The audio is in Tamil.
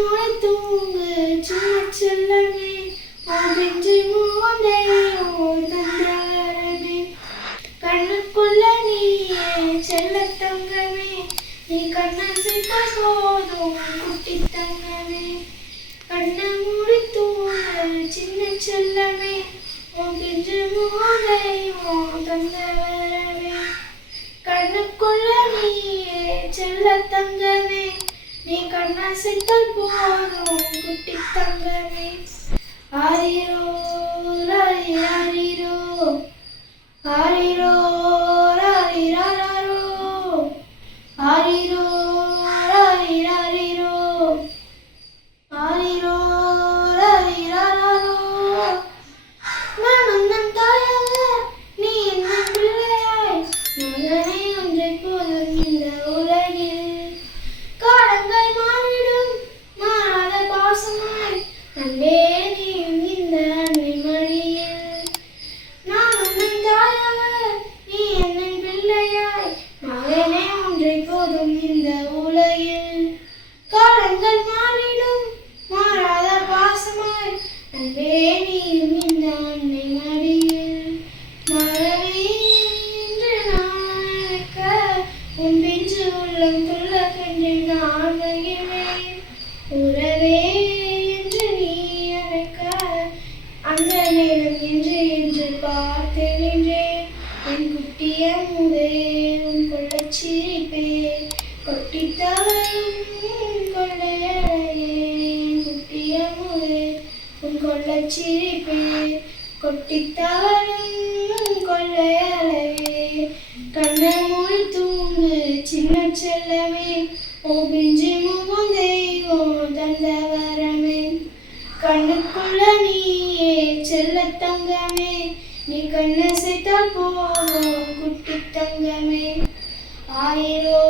மூடி தூங்கு சின்ன செல்லமே பிஞ்சு மூந்தை தந்தவரமே கண்ணுக்குள்ள நீயே செல்ல தங்கமே நீ கண்ணசைத்த போதும் குட்டி தங்கமே கண்ணை மூடி தூங்கு சின்ன செல்லமே பிஞ்சு மூந்தை தந்தவரமே கண்ணுக்குள்ள நீயே செல்ல தங்கமே நீ கண்ணசைத்தால் போதும் குட்டி தங்கமே ஆரிரோ ராரிரோ ஆரிரோ ராரிரோ ஆரிரோ ராரிரோ ஆரிரோ ராரிரோ நான் உந்தன் தாயாக நீ என்ன பிள்ளையாய் மகனை ஒன்றை போதும் இந்த உலகில் காலங்கள் மாறிடும் மாறாத பாசமாய் அன்பே நீயும் இந்த அன்னை மடியில் நான் உந்தன் தாயாக நீ என்னன் பிள்ளையாய் மகனே ஒன்றை போதும் இந்த உலகில் காலங்கள் மாறிடும் மாறாத பாசமாய் அன்பே நீயும் இந்த அன்னை மடியில் மரமே என்று நாளைக்க உன் பிஞ்சு உள்ளம் துள்ள கண்டு நான் மகிழ்வேன் உறவே என்று நீ அழைக்க அந்த நேரம் என்று பார்த்து நின்றேன் என் குட்டிய முதே உன் கொள்ளச் சிரிப்பே கொட்டித்தவளும் கொள்ளையழையே என் குட்டிய முதே உன் கொள்ளச் சிரிப்பே கொட்டித்தவளும் கொள்ளையழையே கண்ணை மூடி தூங்கு சின்ன செல்லமே பிஞ்சு மூந்தை தந்தவரமே கண்ணுக்குள்ள நீயே செல்ல தங்கமே நீ கண்ணசைத்தால் போதும் குட்டி தங்கமே ஆயிரோ